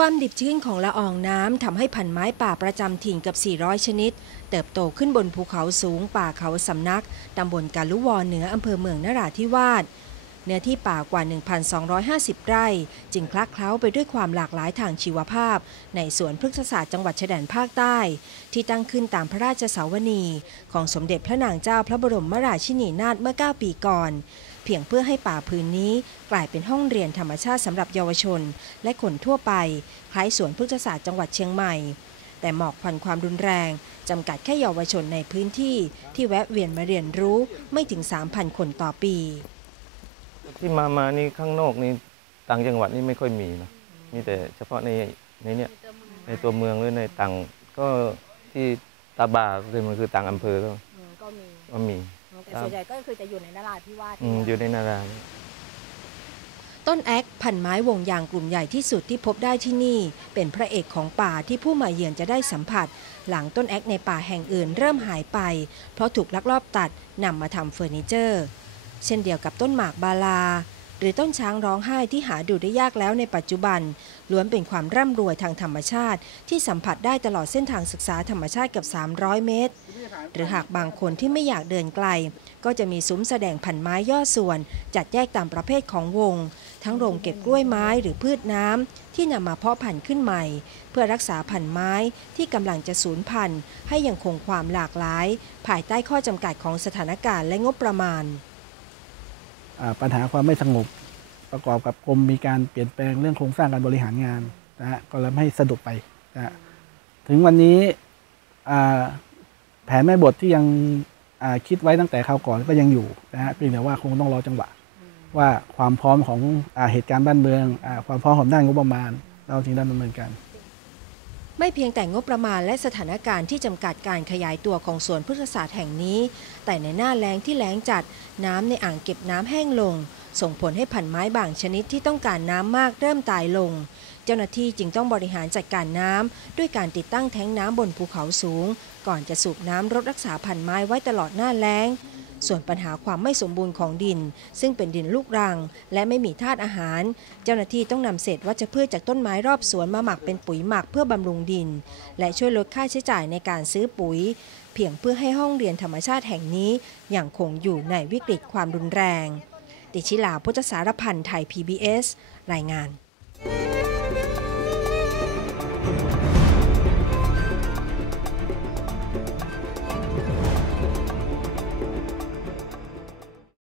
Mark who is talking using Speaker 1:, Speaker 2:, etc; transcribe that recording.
Speaker 1: ความดิบชื้นของละอองน้ำทำให้พันไม้ป่าประจำถิ่นกับ 400 ชนิด เติบโตขึ้นบนภูเขาสูงป่าเขาสำนัก ตำบลกาลุวรเหนืออำเภอเมืองนราธิวาส เนื้อที่ป่ากว่า 1,250 ไร่ จึงคลักเคล้าไปด้วยความหลากหลายทางชีวภาพ ในสวนพฤกษศาสตร์จังหวัดชายแดนภาคใต้ ที่ตั้งขึ้นตามพระราชสาวนี ของสมเด็จพระนางเจ้าพระบรมราชินีนาถเมื่อ 9 ปีก่อน เพียงเพื่อให้ป่าพื้นนี้กลายเป็นห้องเรียนธรรมชาติสำหรับเยาวชน และคนทั่วไป คล้ายสวนพฤกษศาสตร์จังหวัดเชียงใหม่ แต่หมอกควันความรุนแรงจำกัดแค่เยาวชนในพื้นที่ที่แวะเวียนมาเรียนรู้ไม่ถึง 3,000 คนต่อปี
Speaker 2: ที่มามานี่ข้างนอกนี่ต่างจังหวัดนี่ไม่ค่อยมีนะมีแต่เฉพาะในในเนี้ยในตัวเมืองหรือในต่างก็ที่ตาบาคือมันคือต่างอำเภอก็
Speaker 3: อืม ก็มี
Speaker 2: ก็มี
Speaker 3: แต่ส่วนใหญ่ก็คือจะอยู่ในนราธิวาส
Speaker 2: อืมอยู่ในนารา
Speaker 1: ต้นแอคพันไม้วงยางกลุ่มใหญ่ที่สุดที่พบได้ที่นี่ เป็นพระเอกของป่าที่ผู้มาเยือนจะได้สัมผัส หลังต้นแอคในป่าแห่งอื่นเริ่มหายไป เพราะถูกลักลอบตัดนำมาทำเฟอร์นิเจอร์ เช่นเดียวกับต้นหมากบาลา หรือต้นช้างร้องไห้ที่หาดูได้ยากแล้วในปัจจุบัน ล้วนเป็นความร่ำรวยทางธรรมชาติ ที่สัมผัสได้ตลอดเส้นทางศึกษาธรรมชาติกับ 300 เมตร หรือหากบางคนที่ไม่อยากเดินไกล ก็จะมีซุ้มแสดงพันไม้ย่อส่วน จัดแยกตามประเภทของวง ทั้งโรงเก็บกล้วยไม้หรือพืชน้ำที่นำมาเพาะพันธุ์ขึ้นใหม่ เพื่อรักษาพันไม้ที่กำลังจะสูญพันธุ์ให้ยังคงความหลากหลาย ภายใต้ข้อจำกัดของสถานการณ์และงบประมาณ
Speaker 4: ปัญหาความไม่สงบ ประกอบกับกรมมีการเปลี่ยนแปลงเรื่องโครงสร้างการบริหารงานนะฮะก็เลยไม่ให้สะดุดไปนะถึงวันนี้แผนแม่บทที่ยังคิดไว้ตั้งแต่คราวก่อนก็ยังอยู่นะฮะเพียงแต่ว่าคงต้องรอจังหวะ ว่าความพร้อมของอเหตุการณ์บ้านเมืองอความพร้อมของด้านงบประมาณ เราจึงได้ดำเนินการ
Speaker 1: ไม่เพียงแต่งบประมาณและสถานการณ์ที่จำกัดการขยายตัวของสวนพฤกษศาสตร์แห่งนี้ แต่ในหน้าแล้งที่แล้งจัด น้ำในอ่างเก็บน้ำแห้งลง ส่งผลให้พันไม้บางชนิดที่ต้องการน้ำมากเริ่มตายลง เจ้าหน้าที่จึงต้องบริหารจัดการน้ำด้วยการติดตั้งแท้งน้ำบนภูเขาสูง ก่อนจะสูบน้ำรดรักษาพันไม้ไว้ตลอดหน้าแล้ง ส่วนปัญหาความไม่สมบูรณ์ของดิน ซึ่งเป็นดินลูกรัง และไม่มีธาตุอาหาร เจ้าหน้าที่ต้องนำเศษวัชพืชจากต้นไม้รอบสวนมาหมักเป็นปุ๋ยหมักเพื่อบำรุงดิน และช่วยลดค่าใช้จ่ายในการซื้อปุ๋ย เพียงเพื่อให้ห้องเรียนธรรมชาติแห่งนี้อย่างคงอยู่ในวิกฤตความรุนแรง ติชิลาพุทธสารพันธ์ไทย PBS รายงาน